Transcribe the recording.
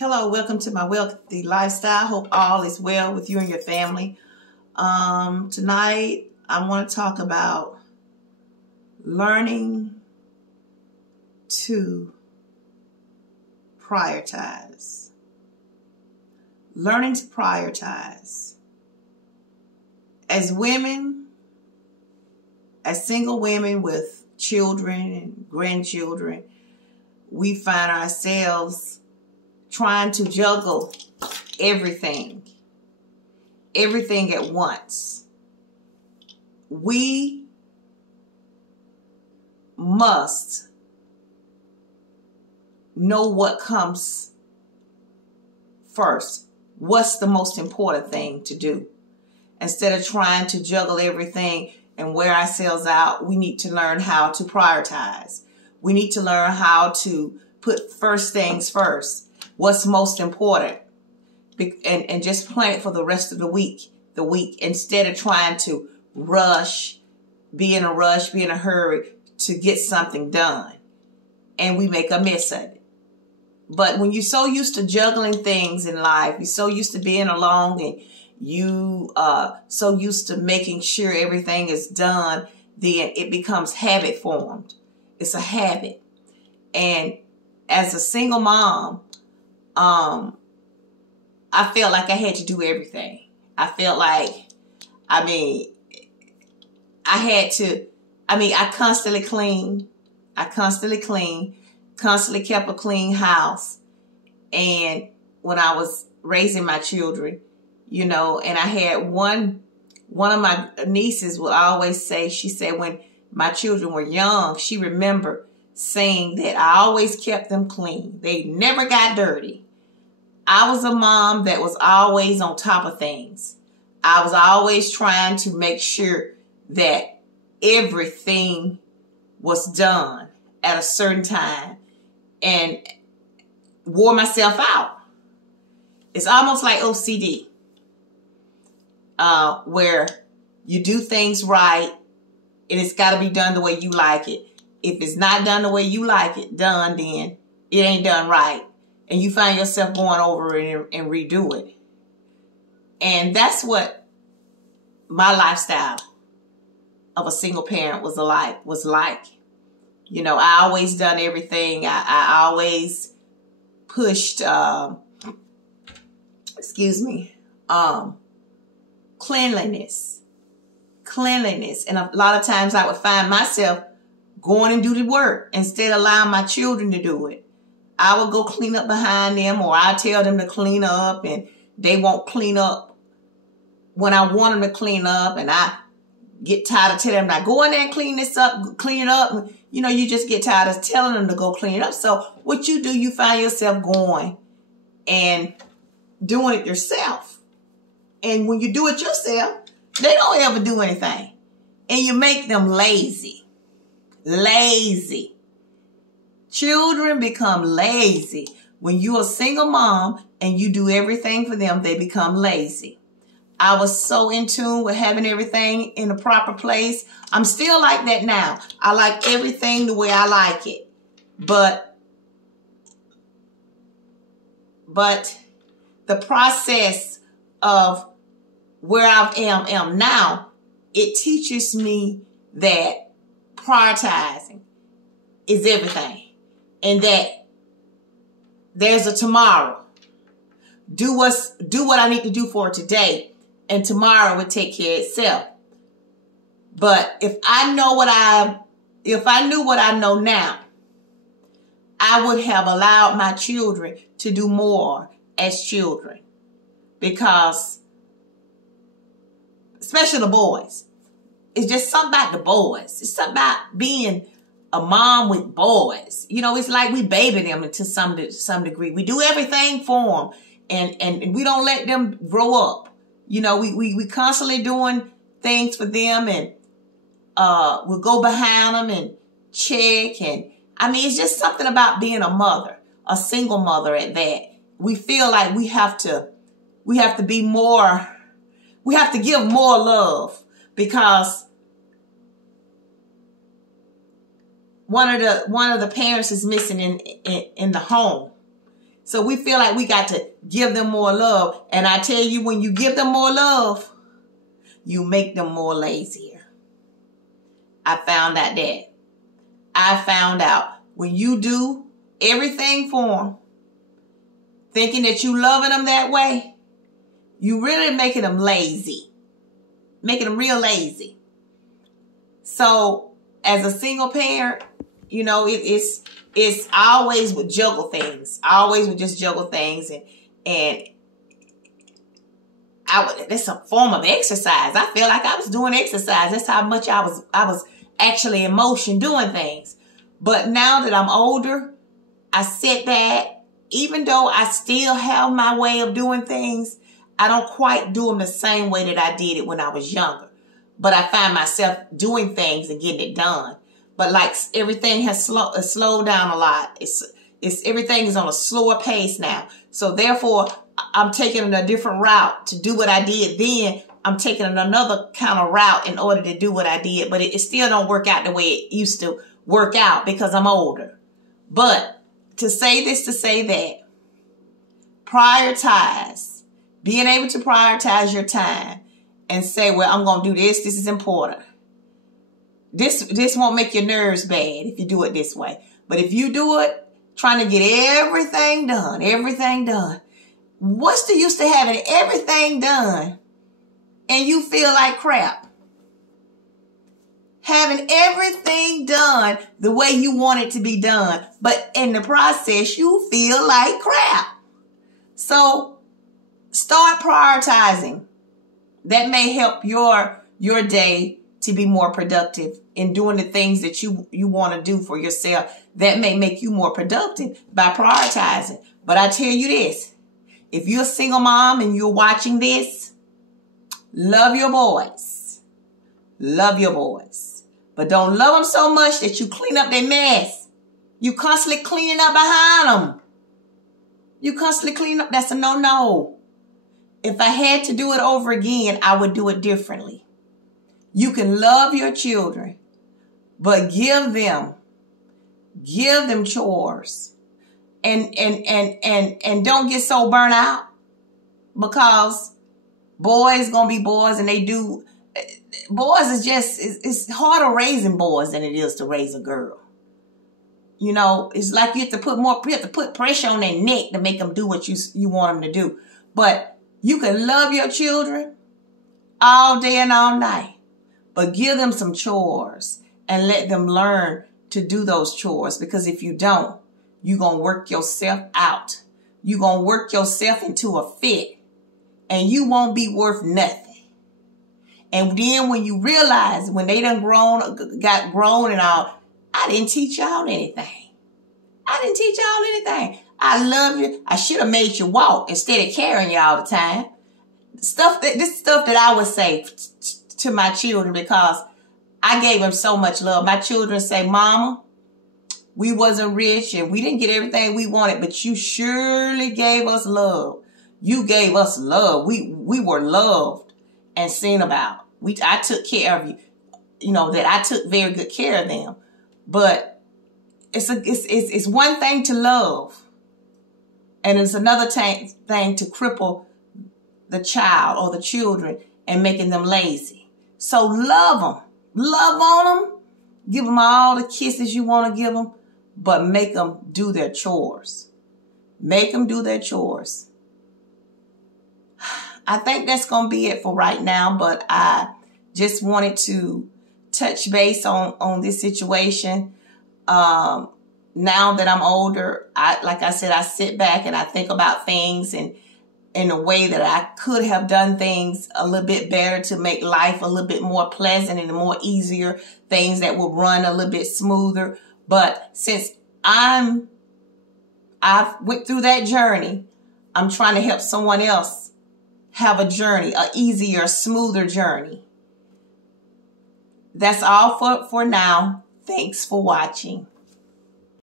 Hello, welcome to my wealthy lifestyle. Hope all is well with you and your family. Tonight, I want to talk about learning to prioritize. Learning to prioritize. As women, as single women with children and grandchildren, we find ourselves trying to juggle everything at once. We must know what comes first. What's the most important thing to do? Instead of trying to juggle everything and wear ourselves out, we need to learn how to prioritize. We need to learn how to put first things first. What's most important, and just plan it for the rest of the week, instead of trying to be in a hurry to get something done. And we make a mess of it. But when you're so used to juggling things in life, you're so used to being alone, and you so used to making sure everything is done, then it becomes habit formed. It's a habit. And as a single mom, I felt like I had to do everything. I felt like, I constantly cleaned. I constantly kept a clean house. And when I was raising my children, and I had one of my nieces would always say, she said when my children were young, she remembered saying that I always kept them clean. They never got dirty. I was a mom that was always on top of things. I was always trying to make sure that everything was done at a certain time and wore myself out. It's almost like OCD, where you do things right and it's got to be done the way you like it. If it's not done the way you like it done, then it ain't done right. And you find yourself going over it and redo it. And that's what my lifestyle of a single parent was like. I always done everything. I always pushed, cleanliness. And a lot of times I would find myself going and do the work instead of allowing my children to do it. I would go clean up behind them, or I tell them to clean up, and they won't clean up when I want them to clean up, and I get tired of telling them, now go in there and clean this up, clean it up. You just get tired of telling them to go clean it up. So what you do, you find yourself going and doing it yourself. And when you do it yourself, they don't ever do anything. And you make them lazy. Lazy. Children become lazy. When you're a single mom and you do everything for them, they become lazy. I was so in tune with having everything in the proper place. I'm still like that now. I like everything the way I like it. But the process of where I am now, it teaches me that prioritizing is everything. And that there's a tomorrow. Do what I need to do for today, and tomorrow will take care of itself. But if I knew what I know now, I would have allowed my children to do more as children. Because, especially the boys, it's just something about the boys. It's something about being a mom with boys. It's like we baby them to some degree. We do everything for them, and we don't let them grow up. We constantly doing things for them, and we'll go behind them and check. And it's just something about being a mother, a single mother at that. We feel like we have to be more. We have to give more love, because one of the parents is missing in the home. So we feel like we got to give them more love. And I tell you, when you give them more love, you make them more lazier. I found out that. I found out when you do everything for them, thinking that you loving them that way, you really making them lazy. Making them real lazy. So as a single parent, you know, it's I always would juggle things. I always would just juggle things, and it's a form of exercise. I feel like I was doing exercise. That's how much I was actually in motion doing things. But now that I'm older, I sit that even though I still have my way of doing things, I don't quite do them the same way that I did it when I was younger. But I find myself doing things and getting it done. But like everything has slowed down a lot. Everything is on a slower pace now. So therefore, I'm taking a different route to do what I did then. I'm taking another kind of route in order to do what I did. But it still don't work out the way it used to work out because I'm older. But to say this, to say that, prioritize. Being able to prioritize your time and say, well, I'm going to do this. This is important. This won't make your nerves bad if you do it this way. But if you do it, trying to get everything done. What's the use to having everything done and you feel like crap? Having everything done the way you want it to be done, but in the process, you feel like crap. So start prioritizing. That may help your day to be more productive in doing the things that you want to do for yourself. That may make you more productive by prioritizing. But I tell you this, if you're a single mom and you're watching this, love your boys. Love your boys. But don't love them so much that you clean up their mess. You constantly cleaning up behind them. You constantly clean up. That's a no-no. If I had to do it over again, I would do it differently. You can love your children, but give them chores. And don't get so burnt out, because boys gonna be boys, and boys is just, it's harder raising boys than it is to raise a girl. You know, it's like you have to put pressure on their neck to make them do what you want them to do. But you can love your children all day and all night, but give them some chores and let them learn to do those chores. Because if you don't, you're going to work yourself out. You're going to work yourself into a fit, and you won't be worth nothing. And then when you realize, when they got grown and all, I didn't teach y'all anything. I love you. I should have made you walk instead of carrying you all the time. This stuff that I would say to my children, because I gave them so much love. My children say, Mama, we wasn't rich and we didn't get everything we wanted, but you surely gave us love. You gave us love. We were loved and seen about. I took care of you. You know, that I took very good care of them. But it's one thing to love, and it's another thing to cripple the child or the children and making them lazy. So love them. Love on them. Give them all the kisses you want to give them, but make them do their chores. Make them do their chores. I think that's going to be it for right now, but I just wanted to touch base on this situation. Now that I'm older, like I said, I sit back and I think about things, and in a way that I could have done things a little bit better to make life a little bit more pleasant and more easier, things that would run a little bit smoother. But since I've went through that journey, I'm trying to help someone else have a journey, a easier, smoother journey. That's all for now. Thanks for watching.